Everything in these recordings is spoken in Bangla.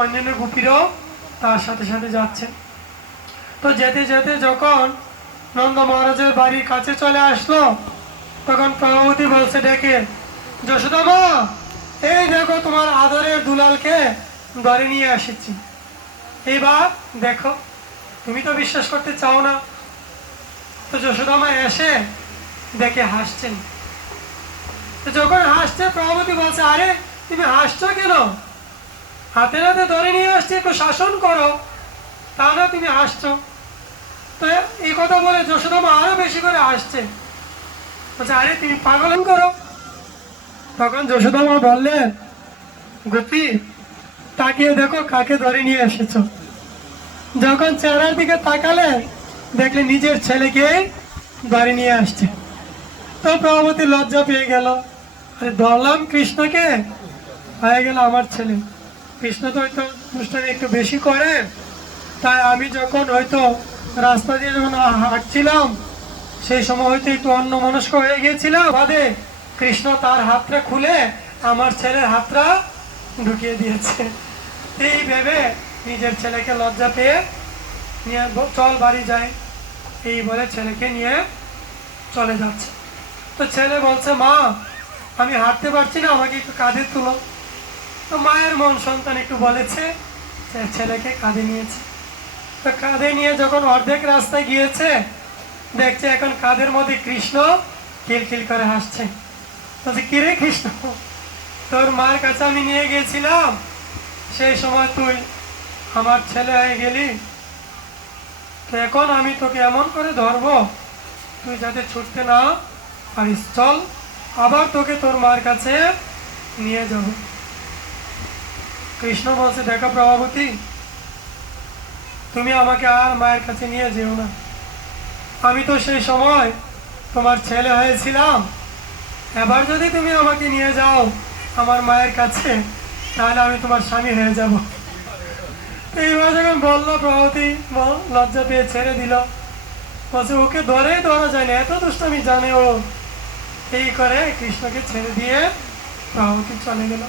অন্যান্য গোপীরাও তার সাথে সাথে যাচ্ছে। তো যেতে যেতে যখন নন্দ মহারাজের বাড়ির কাছে চলে আসলো, তখন প্রভাবতী বলছে ডেকে, যশোদা মা, এই দেখো তোমার আদরের দুলালকে ঘরে নিয়ে এসেছি, এইবার দেখো। তুমি তো বিশ্বাস করতে চাও না। তো যশোদা মা এসে দেখে হাসছেন। তো যখন হাসছে, প্রভাবতী বলছে, আরে তুমি হাসছো কেন? হাতে হাতে ধরে নিয়ে আসছে, একটু শাসন করো, তা না তুমি হাসছো। তো এই কথা বলে যশোদা মা আরো বেশি করে হাসছে, বলছে, আরে তুমি পাগল করো। তখন যশোদা মা বললেন, গোপী, তাকিয়ে দেখো কাকে ধরে নিয়ে এসেছো। যখন চেহারার দিকে তাকালে দেখলে নিজের ছেলেকে ধরে নিয়ে আসছে। তো প্রভাবতী লজ্জা পেয়ে গেল, আরে ধরলাম কৃষ্ণকে, হয়ে গেল আমার ছেলে। কৃষ্ণ তো হয়তো অনুষ্ঠানে একটু বেশি করে, তাই আমি যখন হয়তো রাস্তা দিয়ে যখন হাঁটছিলাম, সেই সময় হয়তো একটু অন্যমনস্ক হয়ে গিয়েছিলাম, বাদে কৃষ্ণ তার হাতটা খুলে আমার ছেলের হাতটা ঢুকিয়ে দিয়েছে। এই ভেবে নিজের ছেলেকে লজ্জা পেয়ে নিয়ে চল বাড়ি যায়, এই বলে ছেলেকে নিয়ে চলে যাচ্ছে। তো ছেলে বলছে, মা, আমি হাঁটতে পারছি না, আমাকে একটু কাঁধে তুলো। তো মায়ের মন সন্তান একটু বলেছে, ছেলেকে কাঁধে নিয়েছে। তো কাঁধে নিয়ে যখন অর্ধেক রাস্তায় গিয়েছে, দেখছে এখন কাঁধের মধ্যে কৃষ্ণ খিলখিল করে হাসছে। বলছে, কিরে কৃষ্ণ, তোর মার কাছে আমি নিয়ে গিয়েছিলাম, সেই সময় তুই আমার ছেলে হয়ে গেলি, তো এখন আমি তোকে এমন করে ধরবো তুই যাতে ছুটতে না পারিস। চল, আবার তোকে তোর মার কাছে নিয়ে যাব। কৃষ্ণ বলছে, দেখো প্রভাবতী, তুমি আমাকে আর মায়ের কাছে নিয়ে যেও না। আমি তো সেই সময় তোমার ছেলে হয়েছিলাম, এবার যদি তুমি আমাকে নিয়ে যাও আমার মায়ের কাছে, তাহলে আমি তোমার স্বামী হয়ে যাব। এইবার যখন বললো, প্রভাবতী লজ্জা পেয়ে ছেড়ে দিল। বলছে, ওকে ধরেই ধরা যায় না, এত দুষ্টামি জানে ও। এই করে কৃষ্ণকে ছেড়ে দিয়ে প্রভাবতী চলে গেল।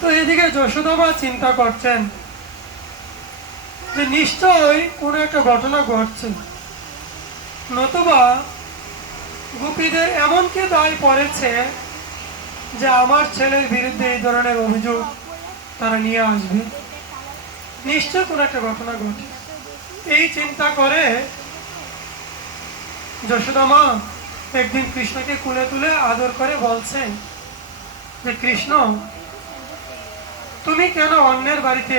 তো এদিকে যশোদা মা চিন্তা করছেন যে নিশ্চয়ই কোনো একটা ঘটনা ঘটছে, নতুবা গোপীদের এমন কি দায় পড়েছে যে আমার ছেলের বিরুদ্ধে এই ধরনের অভিযোগ তারা নিয়ে আসবে। নিশ্চয় কোনো একটা ঘটনা ঘটে। এই চিন্তা করে যশোদা মা একদিন কৃষ্ণকে কুলে তুলে আদর করে বলছেন যে, কৃষ্ণ, তুমি কেন অন্যের বাড়িতে